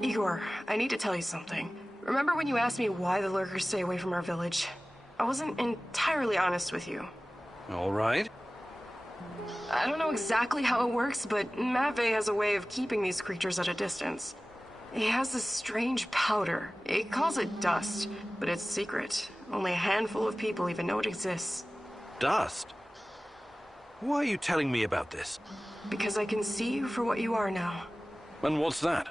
Igor, I need to tell you something. Remember when you asked me why the lurkers stay away from our village? I wasn't entirely honest with you. All right. I don't know exactly how it works, but Matvey has a way of keeping these creatures at a distance. He has this strange powder. He calls it dust, but it's secret. Only a handful of people even know it exists. Dust? Why are you telling me about this? Because I can see you for what you are now. And what's that?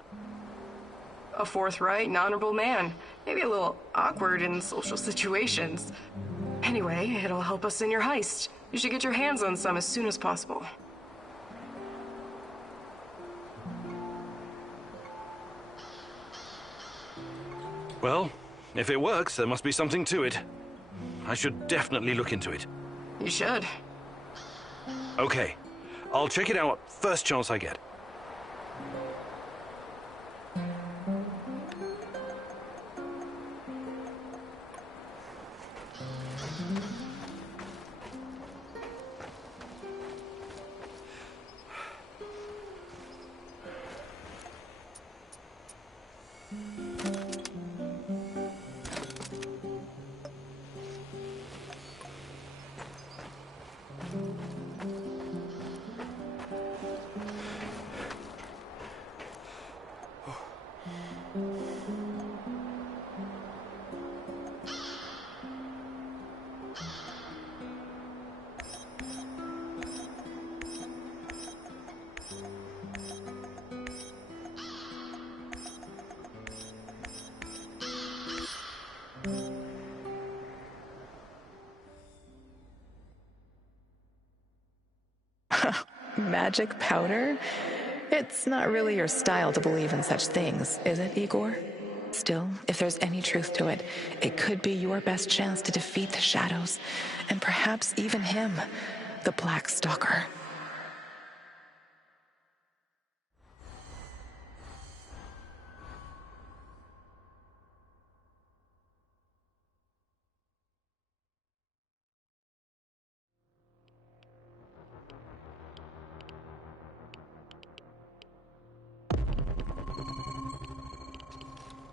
A forthright and honorable man. Maybe a little awkward in social situations. Anyway, it'll help us in your heist. You should get your hands on some as soon as possible. Well, if it works, there must be something to it. I should definitely look into it. You should. Okay, I'll check it out first chance I get. Magic powder? It's not really your style to believe in such things, is it, Igor? Still, if there's any truth to it, it could be your best chance to defeat the shadows, and perhaps even him, the Black Stalker.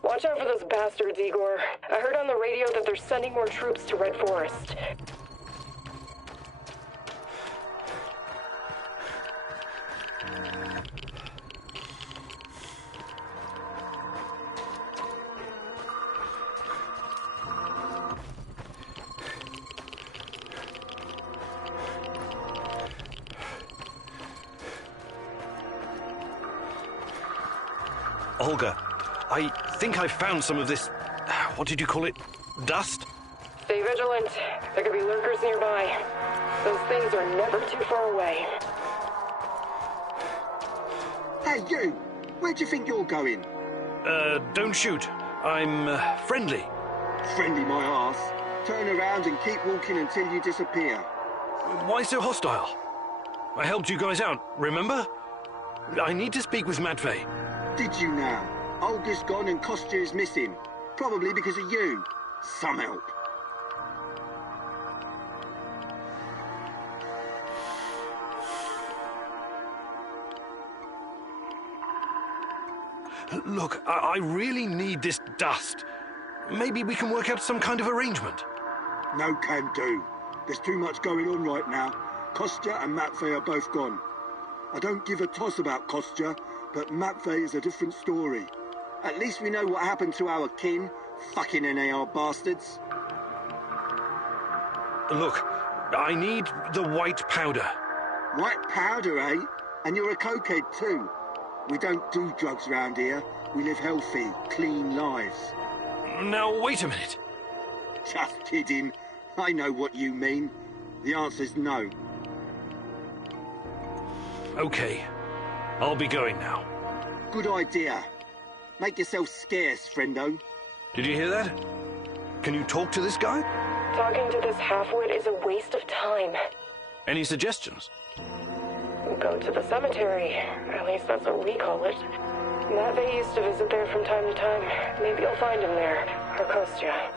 Watch out for those bastards, Igor. I heard on the radio that they're sending more troops to Red Forest. Olga, I think I found some of this, what did you call it, dust? Stay vigilant. There could be lurkers nearby. Those things are never too far away. Hey, you! Where do you think you're going? Don't shoot. I'm, friendly. Friendly my arse. Turn around and keep walking until you disappear. Why so hostile? I helped you guys out, remember? I need to speak with Matvey. Did you now? Olga's gone and Kostya is missing. Probably because of you. Some help. Look, I really need this dust. Maybe we can work out some kind of arrangement. No can do. There's too much going on right now. Kostya and Matvey are both gone. I don't give a toss about Kostya, but Matvey is a different story. At least we know what happened to our kin. Fucking NAR bastards. Look, I need the white powder. White powder, eh? And you're a cokehead too. We don't do drugs round here. We live healthy, clean lives. Now, wait a minute. Just kidding. I know what you mean. The answer's no. Okay, I'll be going now. Good idea. Make yourself scarce, friendo. Did you hear that? Can you talk to this guy? Talking to this half-wit is a waste of time. Any suggestions? Go to the cemetery. At least that's what we call it. Matvey used to visit there from time to time. Maybe you'll find him there. Or Kostya.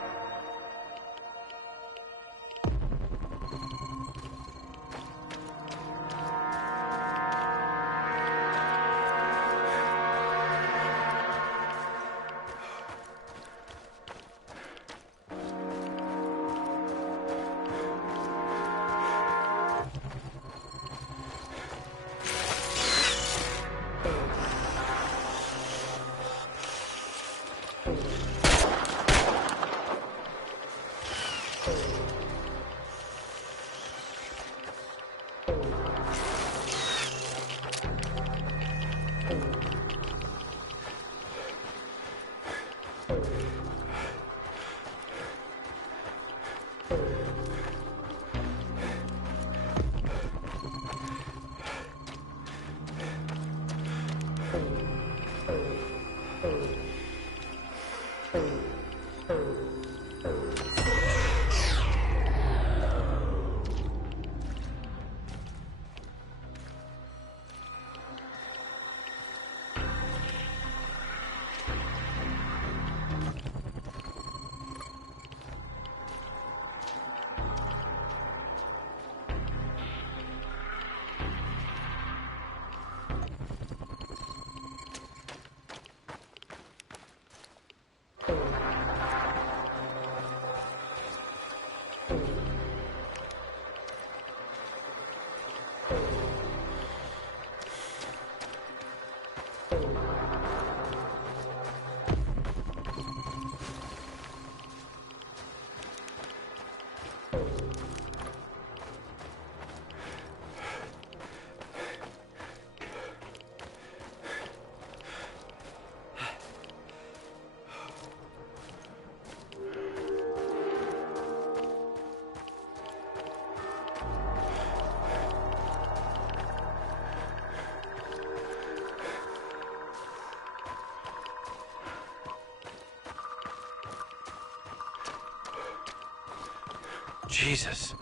Jesus.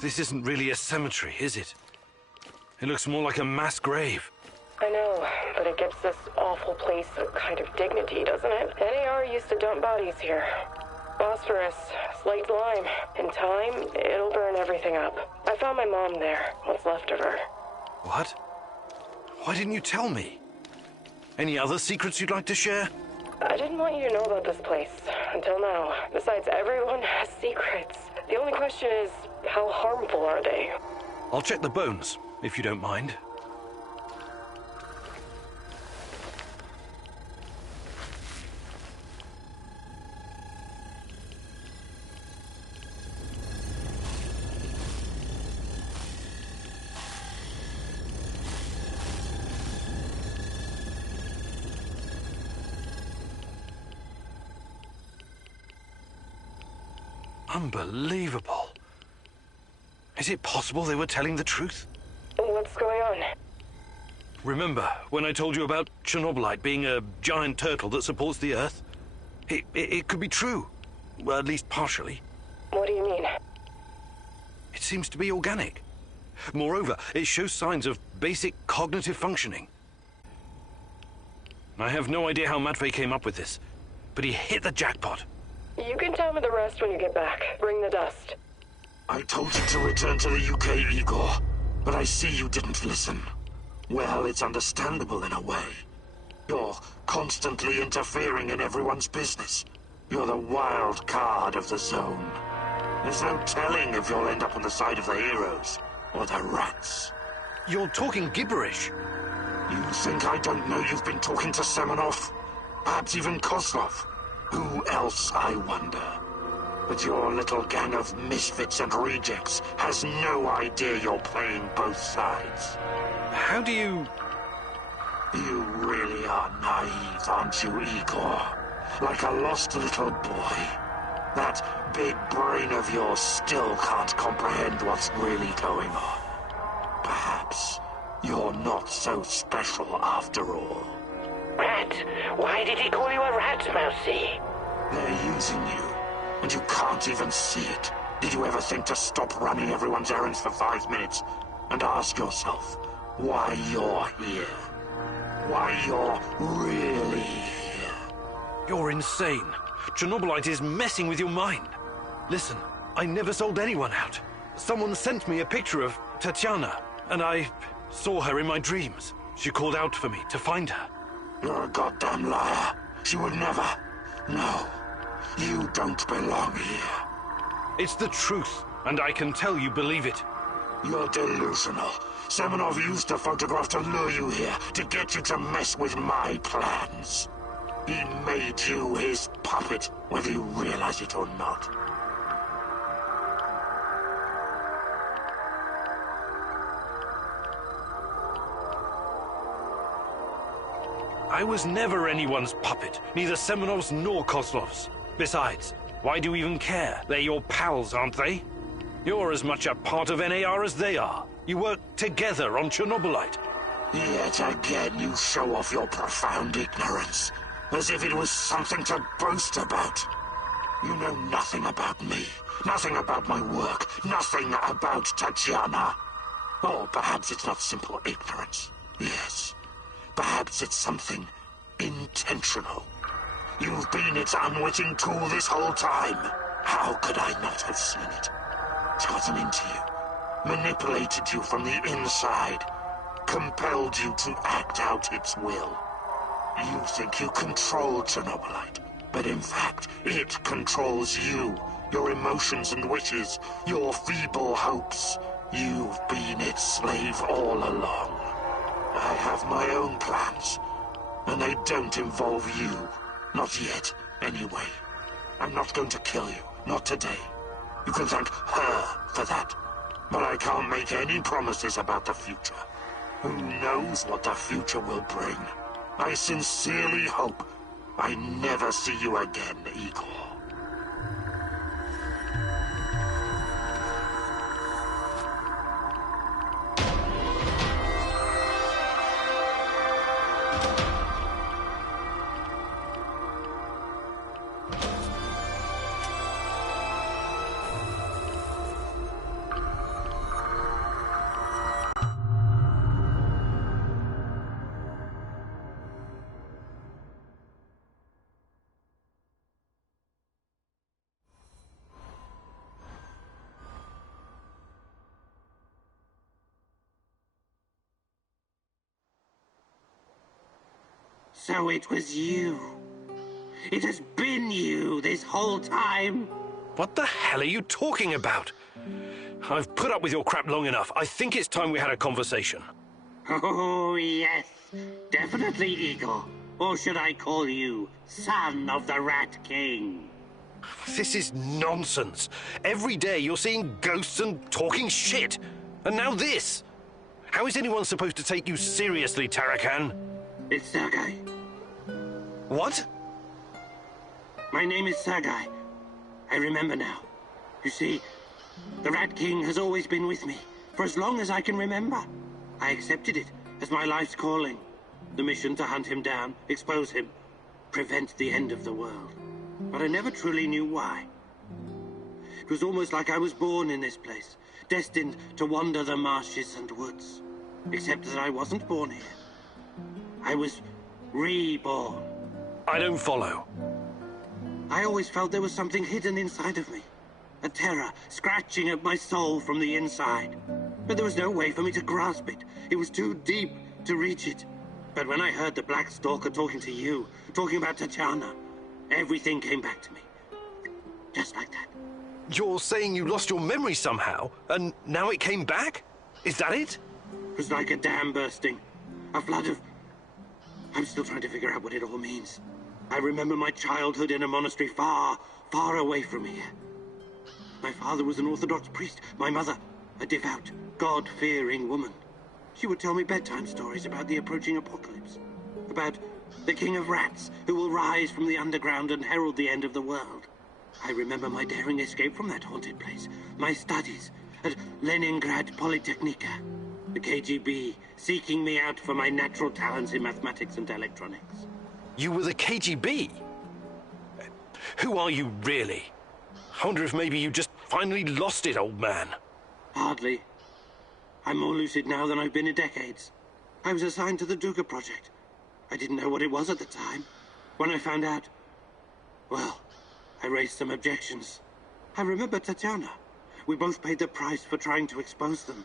This isn't really a cemetery, is it? It looks more like a mass grave. I know, but it gives this awful place a kind of dignity, doesn't it? NAR used to dump bodies here. Phosphorus, slaked lime. In time, it'll burn everything up. I found my mom there, what's left of her. What? Why didn't you tell me? Any other secrets you'd like to share? I didn't want you to know about this place, until now. Besides, everyone has secrets. The only question is, how harmful are they? I'll check the bones, if you don't mind. Unbelievable. Is it possible they were telling the truth? What's going on? Remember when I told you about Chernobylite being a giant turtle that supports the Earth? It could be true. Well, at least partially. What do you mean? It seems to be organic. Moreover, it shows signs of basic cognitive functioning. I have no idea how Matvey came up with this, but he hit the jackpot. You can tell me the rest when you get back. Bring the dust. I told you to return to the UK, Igor, but I see you didn't listen. Well, it's understandable in a way. You're constantly interfering in everyone's business. You're the wild card of the zone. There's no telling if you'll end up on the side of the heroes or the rats. You're talking gibberish. You think I don't know you've been talking to Semenov? Perhaps even Kozlov? Who else, I wonder? But your little gang of misfits and rejects has no idea you're playing both sides. How do you... You really are naive, aren't you, Igor? Like a lost little boy. That big brain of yours still can't comprehend what's really going on. Perhaps You're not so special after all. Rat? Why did he call you a rat, Mousy? They're using you, and you can't even see it. Did you ever think to stop running everyone's errands for 5 minutes and ask yourself why you're here? Why you're really here? You're insane. Chernobylite is messing with your mind. Listen, I never sold anyone out. Someone sent me a picture of Tatiana, and I saw her in my dreams. She called out for me to find her. You're a goddamn liar. She would never. No, you don't belong here. It's the truth, and I can tell you believe it. You're delusional. Semenov used a photograph to lure you here, to get you to mess with my plans. He made you his puppet, whether you realize it or not. I was never anyone's puppet, neither Semenov's nor Kozlov's. Besides, why do you even care? They're your pals, aren't they? You're as much a part of NAR as they are. You work together on Chernobylite. Yet again you show off your profound ignorance, as if it was something to boast about. You know nothing about me, nothing about my work, nothing about Tatiana. Or perhaps it's not simple ignorance. Yes, perhaps it's something intentional. You've been its unwitting tool this whole time. How could I not have seen it? It's gotten into you, manipulated you from the inside, compelled you to act out its will. You think you control Chernobylite, but in fact, it controls you, your emotions and wishes, your feeble hopes. You've been its slave all along. I have my own plans, and they don't involve you. Not yet, anyway. I'm not going to kill you, not today. You can thank her for that. But I can't make any promises about the future. Who knows what the future will bring? I sincerely hope I never see you again, Igor. So it was you. It has been you this whole time. What the hell are you talking about? I've put up with your crap long enough. I think it's time we had a conversation. Oh, yes. Definitely, Igor. Or should I call you Son of the Rat King? This is nonsense. Every day you're seeing ghosts and talking shit. And now this. How is anyone supposed to take you seriously, Tarakan? It's Sergei. What? My name is Sergei. I remember now. You see, the Rat King has always been with me, for as long as I can remember. I accepted it as my life's calling. The mission to hunt him down, expose him, prevent the end of the world. But I never truly knew why. It was almost like I was born in this place, destined to wander the marshes and woods. Except that I wasn't born here. I was reborn. I don't follow. I always felt there was something hidden inside of me. A terror scratching at my soul from the inside. But there was no way for me to grasp it. It was too deep to reach it. But when I heard the Black Stalker talking to you, talking about Tatiana, everything came back to me. Just like that. You're saying you lost your memory somehow, and now it came back? Is that it? It was like a dam bursting. A flood of... I'm still trying to figure out what it all means. I remember my childhood in a monastery far, far away from here. My father was an Orthodox priest. My mother, a devout, God-fearing woman. She would tell me bedtime stories about the approaching apocalypse. About the king of rats who will rise from the underground and herald the end of the world. I remember my daring escape from that haunted place. My studies at Leningrad Polytechnica. The KGB, seeking me out for my natural talents in mathematics and electronics. You were the KGB? Who are you really? I wonder if maybe you just finally lost it, old man. Hardly. I'm more lucid now than I've been in decades. I was assigned to the Duga project. I didn't know what it was at the time. When I found out, well, I raised some objections. I remember Tatiana. We both paid the price for trying to expose them.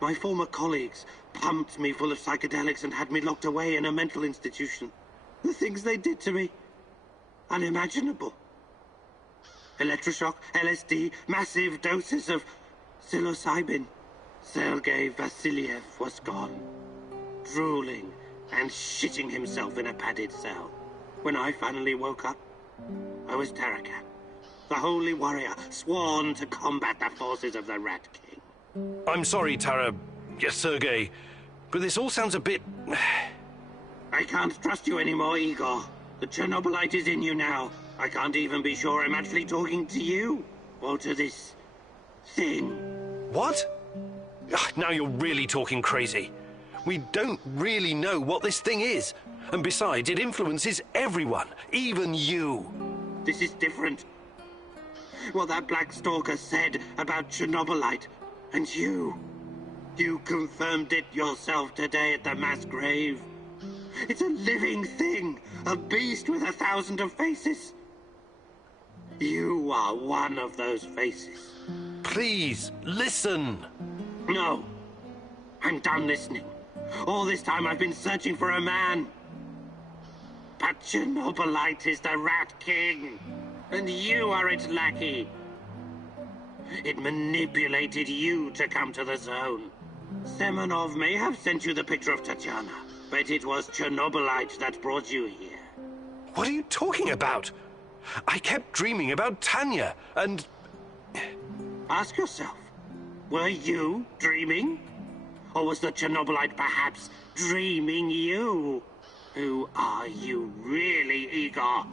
My former colleagues pumped me full of psychedelics and had me locked away in a mental institution. The things they did to me, unimaginable. Electroshock, LSD, massive doses of psilocybin. Sergei Vasiliev was gone, drooling and shitting himself in a padded cell. When I finally woke up, I was Tarakan, the holy warrior sworn to combat the forces of the Rat King. I'm sorry, Tara. Yes, Sergei. But this all sounds a bit... I can't trust you anymore, Igor. The Chernobylite is in you now. I can't even be sure I'm actually talking to you, or to this thing. What? Now you're really talking crazy. We don't really know what this thing is. And besides, it influences everyone, even you. This is different. What that Black Stalker said about Chernobylite, and you confirmed it yourself today at the mass grave. It's a living thing, a beast with 1,000 of faces. You are one of those faces. Please, listen. No, I'm done listening. All this time I've been searching for a man. But Chernobylite is the Rat King, and you are its lackey. It manipulated you to come to the zone. Semenov may have sent you the picture of Tatiana, but it was Chernobylite that brought you here. What are you talking about? I kept dreaming about Tanya, and... Ask yourself, were you dreaming? Or was the Chernobylite perhaps dreaming you? Who are you really, Igor?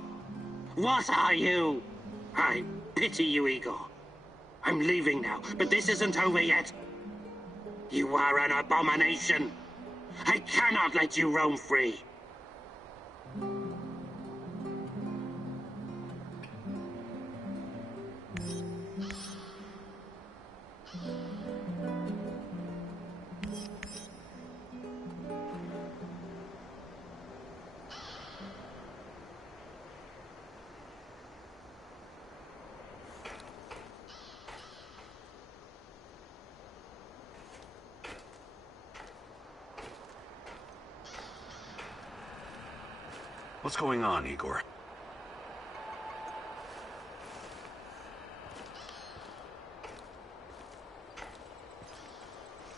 What are you? I pity you, Igor. I'm leaving now, but this isn't over yet. You are an abomination. I cannot let you roam free. What's going on, Igor?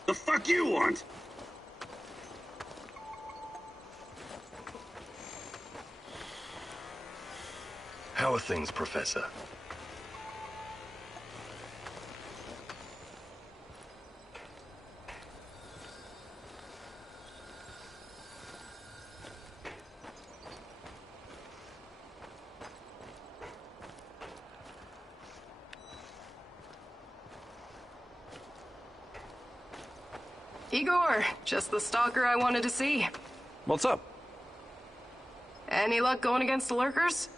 The fuck you want? How are things, Professor? Igor, just the stalker I wanted to see. What's up? Any luck going against the lurkers?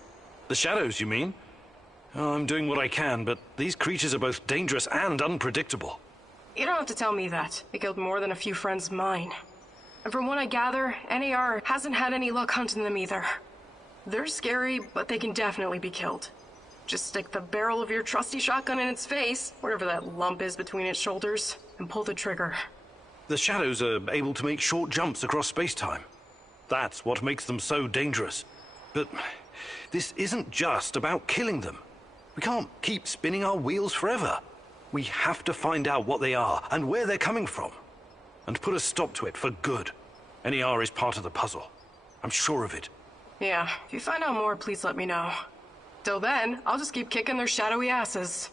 The shadows, you mean? Oh, I'm doing what I can, but these creatures are both dangerous and unpredictable. You don't have to tell me that. They killed more than a few friends of mine. And from what I gather, NAR hasn't had any luck hunting them either. They're scary, but they can definitely be killed. Just stick the barrel of your trusty shotgun in its face, wherever that lump is between its shoulders, and pull the trigger. The shadows are able to make short jumps across space-time. That's what makes them so dangerous. But this isn't just about killing them. We can't keep spinning our wheels forever. We have to find out what they are and where they're coming from. And put a stop to it for good. NER is part of the puzzle. I'm sure of it. Yeah, if you find out more, please let me know. Till then, I'll just keep kicking their shadowy asses.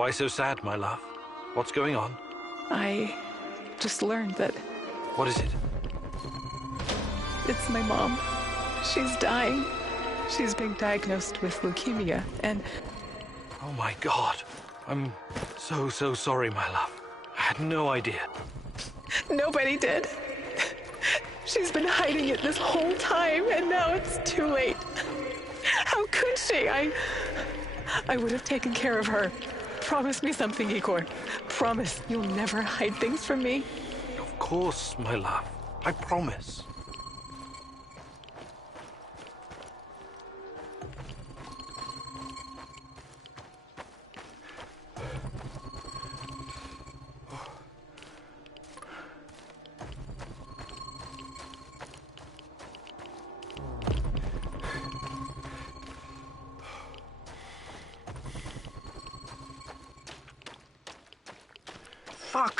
Why so sad, my love? What's going on? I just learned that What is it? it's my mom. She's dying. She's being diagnosed with leukemia, and Oh my God. I'm so sorry, my love. I had no idea. nobody did. She's been hiding it this whole time, and now it's too late. How could she? I would have taken care of her. Promise me something, Igor. Promise you'll never hide things from me. Of course, my love. I promise.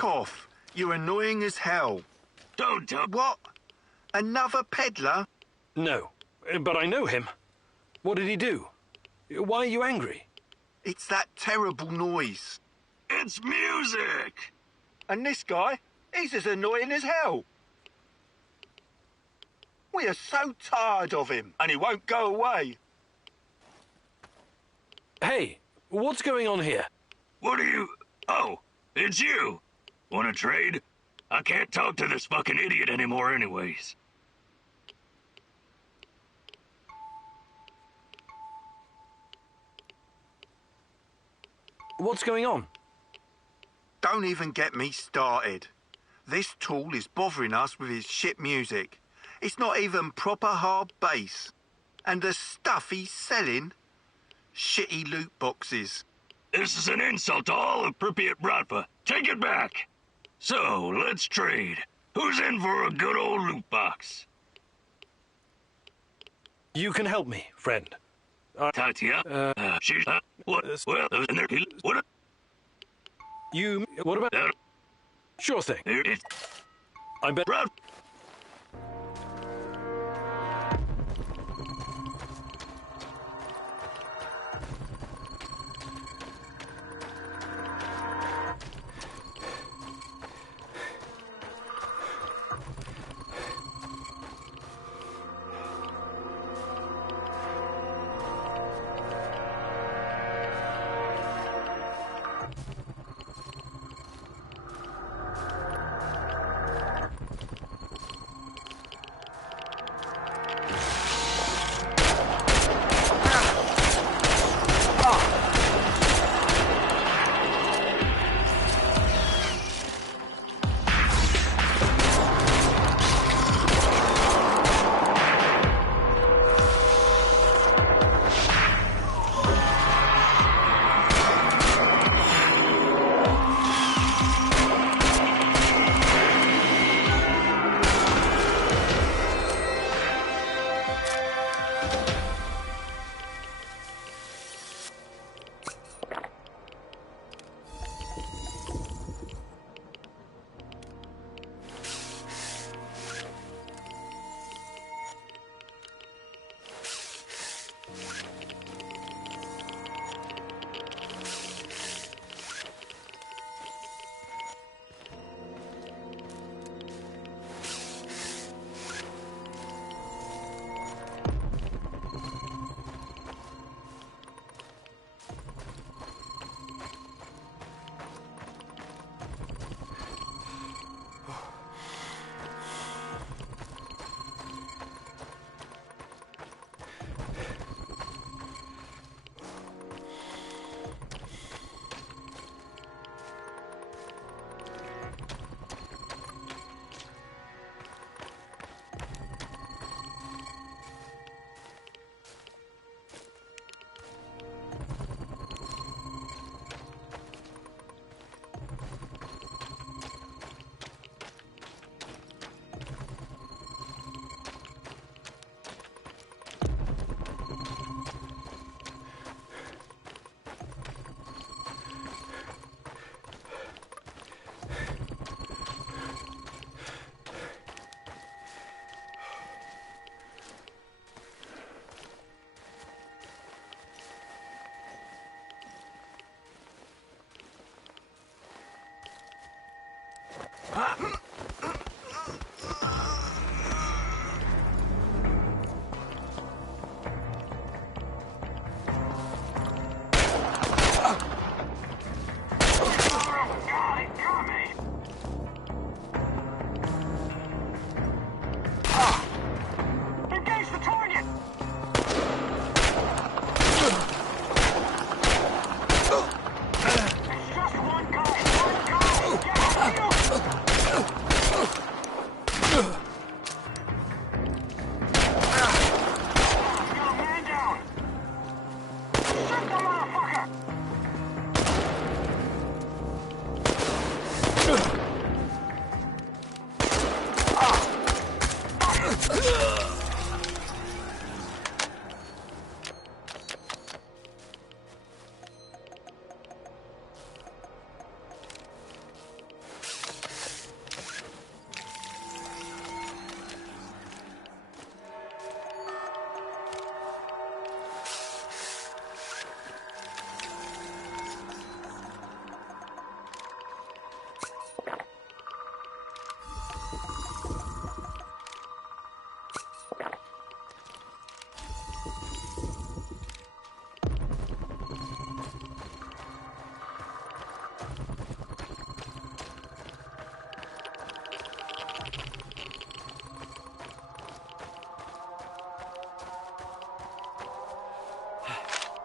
Fuck off. You're annoying as hell. Don't tell. What? Another peddler? No, but I know him. What did he do? Why are you angry? It's that terrible noise. It's music! And this guy, he's as annoying as hell. We are so tired of him, and he won't go away. Hey, what's going on here? What are you... Oh, it's you! Wanna trade? I can't talk to this fucking idiot anymore anyways. What's going on? Don't even get me started. This tool is bothering us with his shit music. It's not even proper hard bass. And the stuff he's selling? Shitty loot boxes. This is an insult to all of Pripyat Bratva. Take it back! So, let's trade. Who's in for a good old loot box? You can help me, friend. Tatia? She's... What? Well, and there... What? You... What about... Sure thing. I bet... Brat...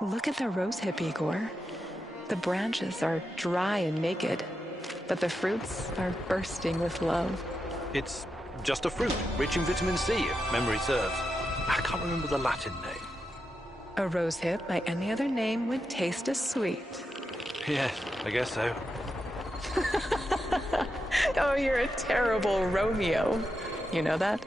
Look at the rosehip, Igor. The branches are dry and naked, but the fruits are bursting with love. It's just a fruit, rich in vitamin C, if memory serves. I can't remember the Latin name. A rosehip by any other name would taste as sweet. Yes, I guess so. Oh, you're a terrible Romeo. You know that?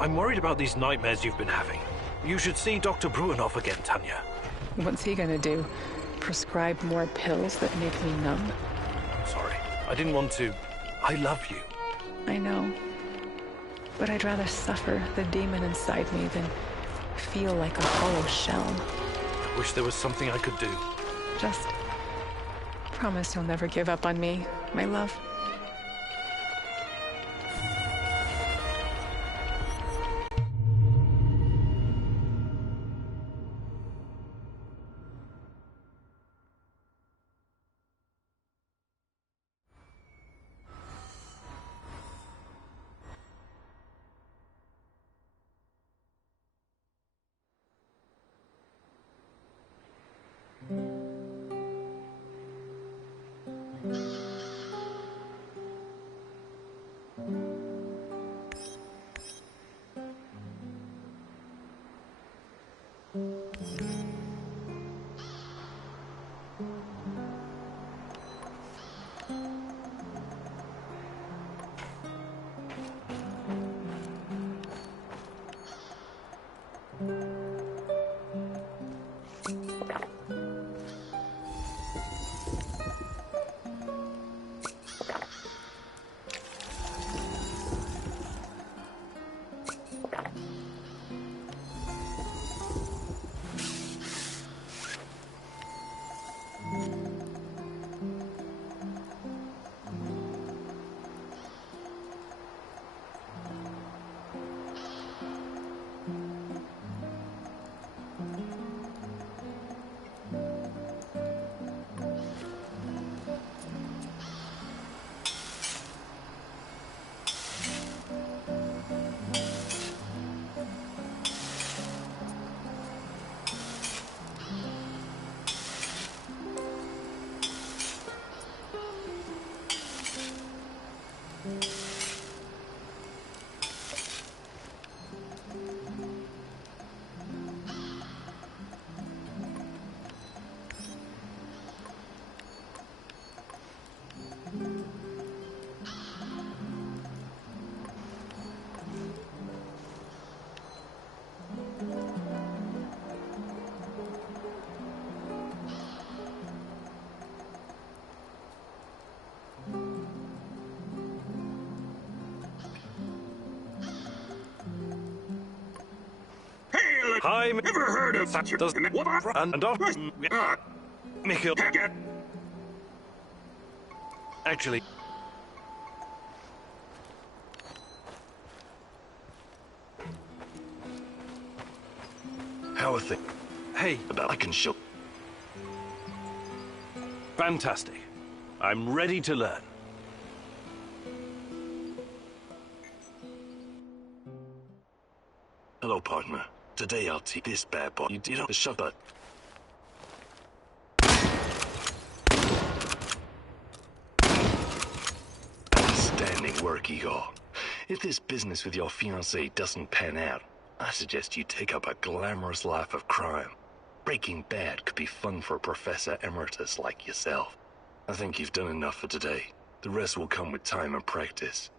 I'm worried about these nightmares you've been having. You should see Dr. Bruinoff again, Tanya. What's he gonna do? Prescribe more pills that make me numb? Sorry, I didn't want to. I love you. I know. But I'd rather suffer the demon inside me than feel like a hollow shell. I wish there was something I could do. Just promise you'll never give up on me, my love. I'm Ever heard of such a... and off. Mikhail. Actually, How are things? hey, About I can show. fantastic. I'm ready to learn. Hello, partner. Today I'll teach this bad boy. You did the shut up. Outstanding work, Igor. If this business with your fiancée doesn't pan out, I suggest you take up a glamorous life of crime. Breaking Bad could be fun for a professor emeritus like yourself. I think you've done enough for today. The rest will come with time and practice.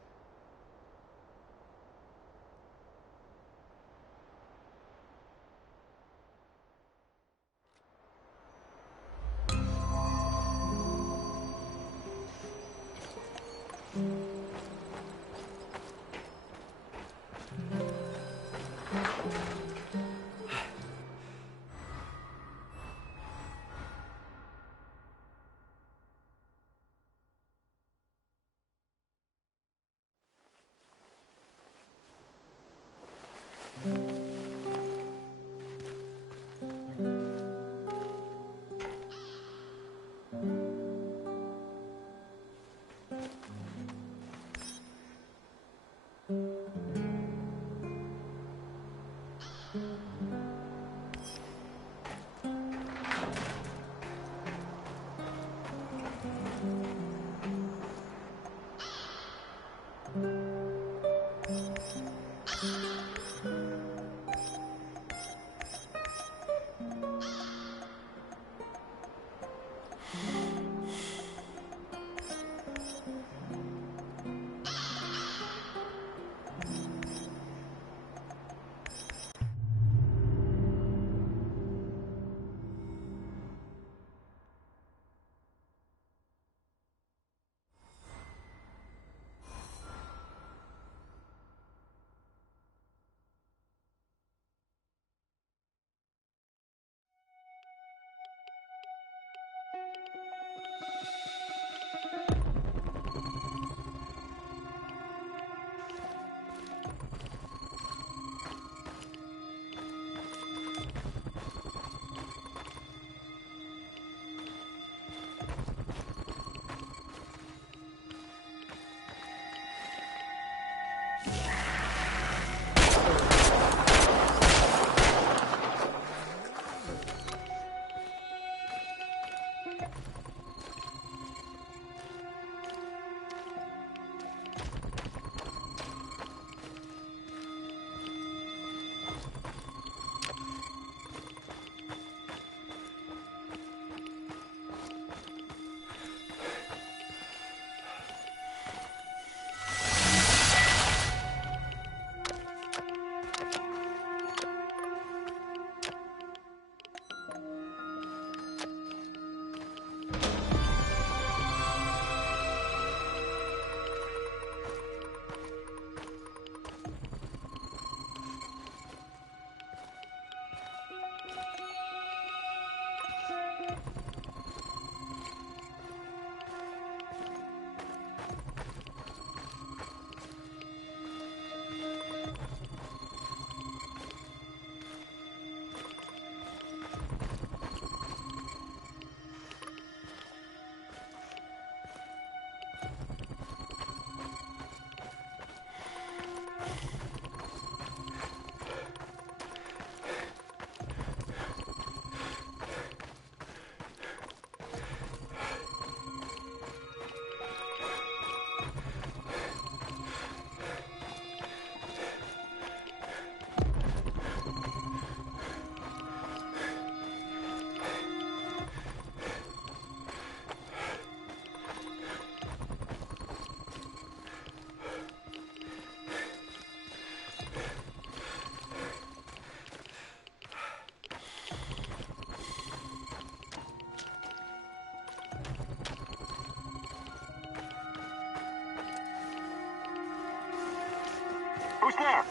Who's there?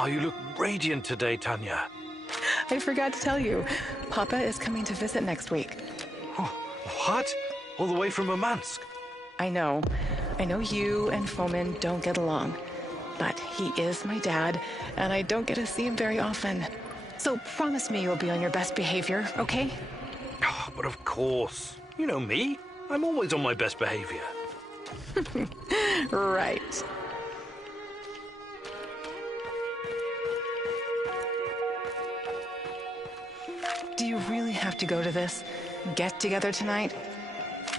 Oh, you look radiant today, Tanya. I forgot to tell you, Papa is coming to visit next week. Oh, what? All the way from Murmansk? I know you and Fomin don't get along, but he is my dad, and I don't get to see him very often. So promise me you'll be on your best behavior, okay? Oh, but of course. You know me. I'm always on my best behavior. Right. Do you really have to go to this get-together tonight?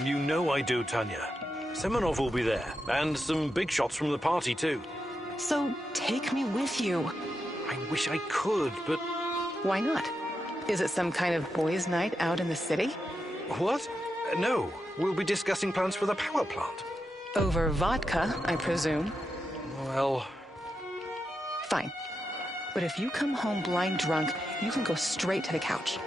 You know I do, Tanya. Semenov will be there, and some big shots from the party, too. So take me with you. I wish I could, but... Why not? Is it some kind of boys' night out in the city? What? No, we'll be discussing plans for the power plant. Over vodka, I presume. Well... Fine. But if you come home blind drunk, you can go straight to the couch.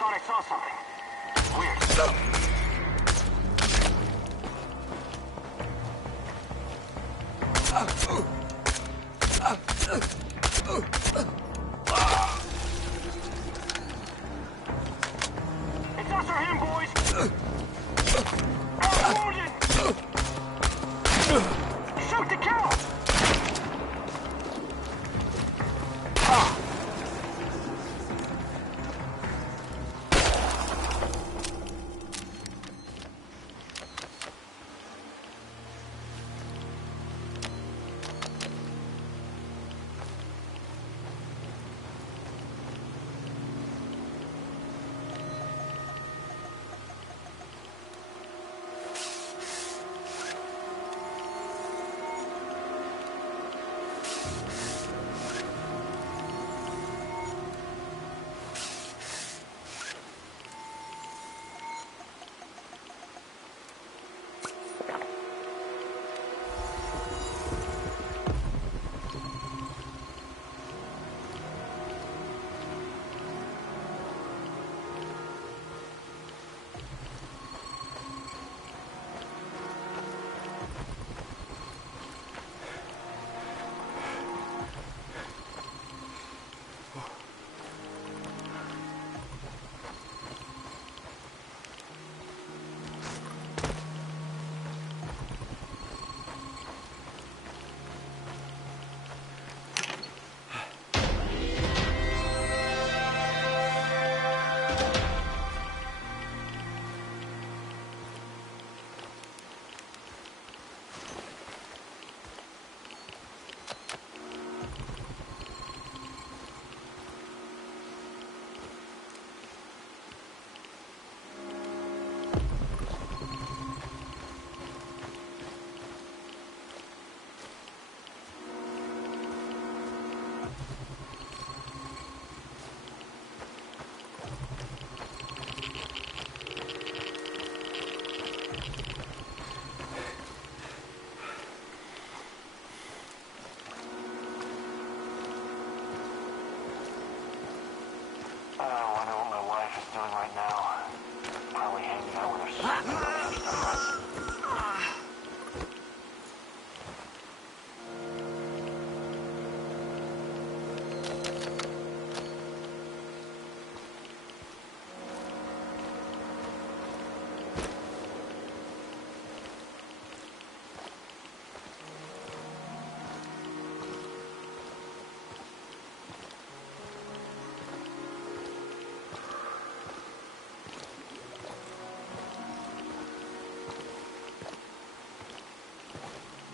Thought I saw something. Weird.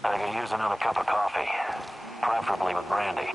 I could use another cup of coffee, preferably with brandy.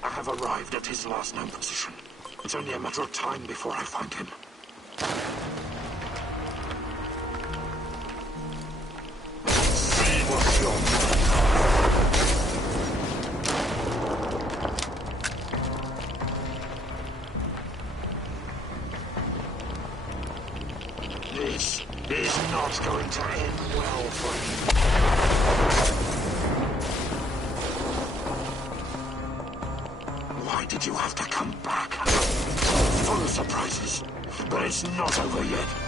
I have arrived at his last known position. It's only a matter of time before I find him. See what's your This is not going to end well for you. Why did you have to come back? Full of surprises, but it's not over yet.